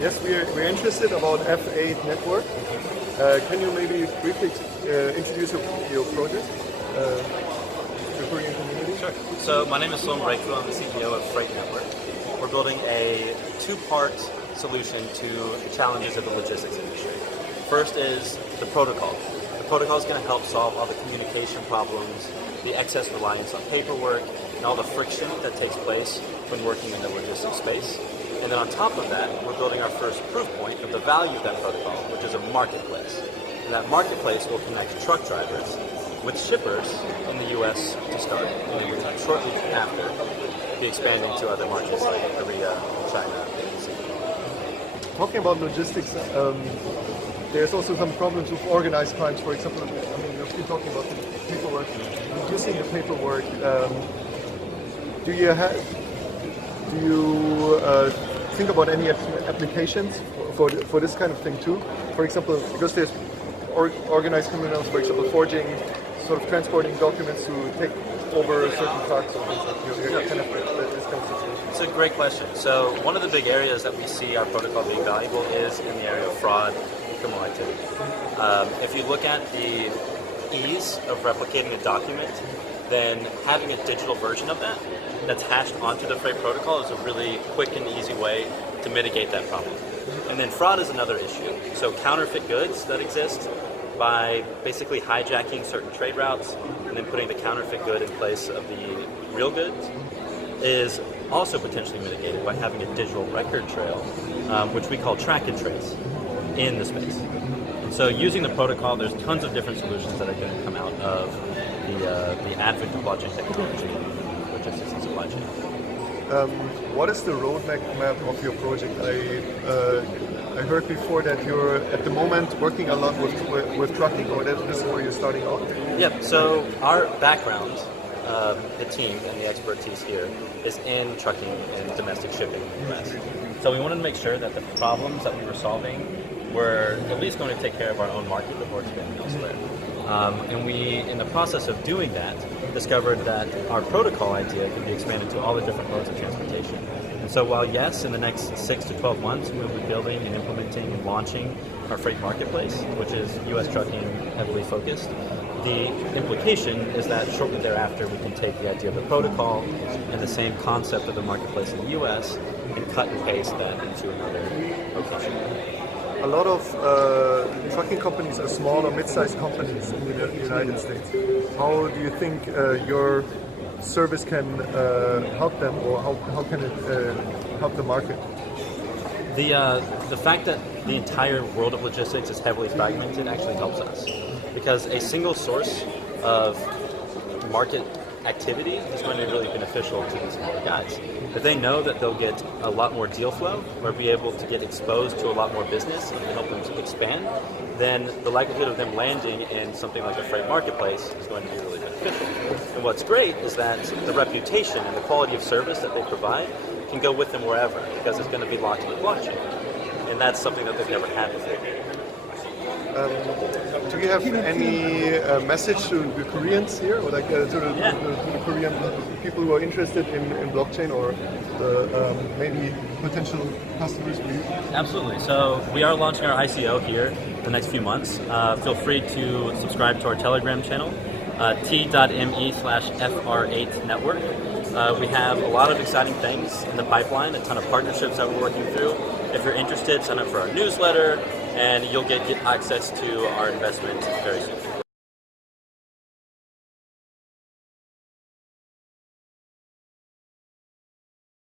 Yes, we're interested about F8 network. Can you maybe briefly introduce your project to the Korean community? Sure. So my name is Sloan Breakthrough. I'm the CEO of fr8 Network. We're building a two-part solution to the challenges of the logistics industry. First is the protocol. The protocol is going to help solve all the communication problems, the excess reliance on paperwork, and all the friction that takes place when working in the logistics space. And then on top of that, we're building our first proof point of the value of that protocol, which is a marketplace. And that marketplace will connect truck drivers with shippers in the US to start. And then we'll shortly after be expanding to other markets like Korea, China, and Singapore. Talking about logistics, there's also some problems with organized crimes. For example, if you're talking about the paperwork, reducing the paperwork, do you think about any applications for this kind of thing too? For example, because there's organized criminals, for example, forging, sort of transporting documents to take over certain trucks or things like this kind of situation. It's a great question. So one of the big areas that we see our protocol being valuable is in the area of fraud and criminal activity. If you look at the ease of replicating a document, then having a digital version of that that's hashed onto the fr8 protocol is a really quick and easy way to mitigate that problem. And then fraud is another issue. So counterfeit goods that exist by basically hijacking certain trade routes and then putting the counterfeit good in place of the real goods is also potentially mitigated by having a digital record trail, which we call track and trace in the space. So using the protocol, there's tons of different solutions that are going to come out of the advent of blockchain technology, logistics and supply chain. What is the roadmap of your project? I heard before that you're at the moment working a lot with trucking, or that this is where you're starting out? Yep, so our background, the team and the expertise here, is in trucking and domestic shipping in the US. So we wanted to make sure that the problems that we were solving were at least going to take care of our own market before expanding elsewhere. And we, in the process of doing that, discovered that our protocol idea could be expanded to all the different modes of transportation. And so while yes, in the next 6 to 12 months, we'll be building and implementing and launching our fr8 marketplace, which is US trucking heavily focused, the implication is that shortly thereafter we can take the idea of the protocol and the same concept of the marketplace in the US and cut and paste that into another location. A lot of trucking companies are small or mid-sized companies in the United States. How do you think your service can help them, or how can it help the market? The fact that the entire world of logistics is heavily fragmented actually helps us, because a single source of market activity is going to be really beneficial to these smaller guys. If they know that they'll get a lot more deal flow or be able to get exposed to a lot more business and help them to expand, then the likelihood of them landing in something like a fr8 marketplace is going to be really beneficial. And what's great is that the reputation and the quality of service that they provide can go with them wherever, because it's going to be locked in the blockchain. And that's something that they've never had before. Do you have any message to the Koreans here, or like to the Korean people who are interested in blockchain, or maybe potential customers for you? Absolutely. So we are launching our ICO here the next few months. Feel free to subscribe to our Telegram channel, t.me/fr8 network. We have a lot of exciting things in the pipeline, a ton of partnerships that we're working through. If you're interested, sign up for our newsletter, and you'll get access to our investment very soon.